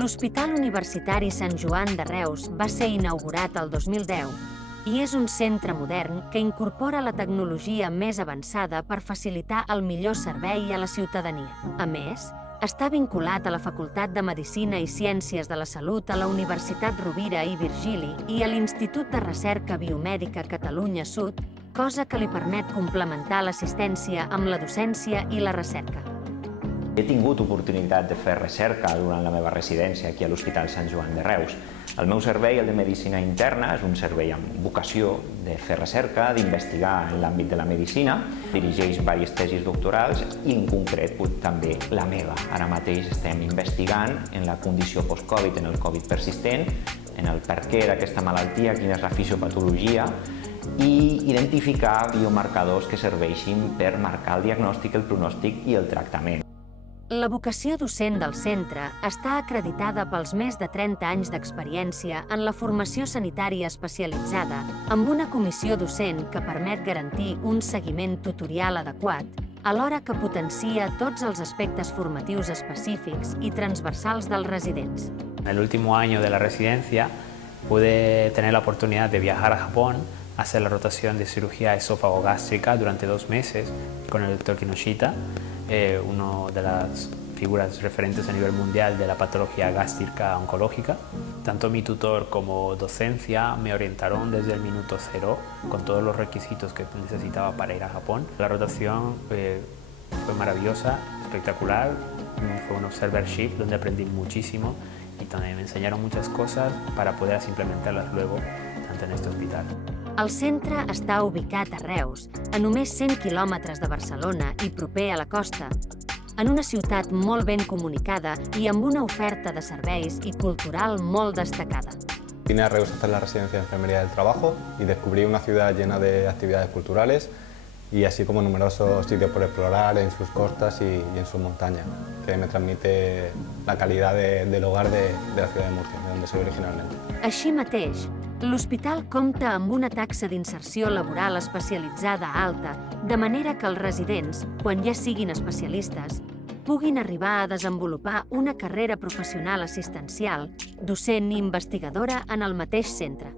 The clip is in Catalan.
L'Hospital Universitari Sant Joan de Reus va ser inaugurat el 2010 i és un centre modern que incorpora la tecnologia més avançada per facilitar el millor servei a la ciutadania. A més, està vinculat a la Facultat de Medicina i Ciències de la Salut a la Universitat Rovira i Virgili i a l'Institut de Recerca Biomèdica Catalunya Sud, cosa que li permet complementar l'assistència amb la docència i la recerca. He tingut oportunitat de fer recerca durant la meva residència aquí a l'Hospital Sant Joan de Reus. El meu servei, el de Medicina Interna, és un servei amb vocació de fer recerca, d'investigar en l'àmbit de la medicina. Dirigeix diverses tesis doctorals i, en concret, també la meva. Ara mateix estem investigant en la condició post-Covid, en el Covid persistent, en el perquè d'aquesta malaltia, quina és la fisiopatologia, i identificar biomarcadors que serveixin per marcar el diagnòstic, el pronòstic i el tractament. La vocació docent del centre està acreditada pels més de 30 anys d'experiència en la formació sanitària especialitzada, amb una comissió docent que permet garantir un seguiment tutorial adequat, alhora que potencia tots els aspectes formatius específics i transversals dels residents. En el último año de la residencia pude tener la oportunidad de viajar a Japón, hacer la rotación de cirugía esófago-gástrica durante 2 meses con el Dr. Kinoshita, una de las figuras referentes a nivel mundial de la patología gástrica oncológica. Tanto mi tutor como docencia me orientaron desde el minuto cero con todos los requisitos que necesitaba para ir a Japón. La rotación fue maravillosa, espectacular, fue un observership donde aprendí muchísimo y también me enseñaron muchas cosas para poder implementarlas luego tanto en este hospital. El centre està ubicat a Reus, a només 100 quilòmetres de Barcelona i proper a la costa, en una ciutat molt ben comunicada i amb una oferta de serveis i cultural molt destacada. Vine a Reus a hacer la residencia de Enfermería del Trabajo y descubrí una ciudad llena de actividades culturales y así como numerosos sitios por explorar en sus costas y en sus montañas, que me transmite la calidad del hogar de la ciudad de Murcia, de donde soy originalmente. Així mateix, l'hospital compta amb una taxa d'inserció laboral especialitzada alta, de manera que els residents, quan ja siguin especialistes, puguin arribar a desenvolupar una carrera professional assistencial, docent i investigadora en el mateix centre.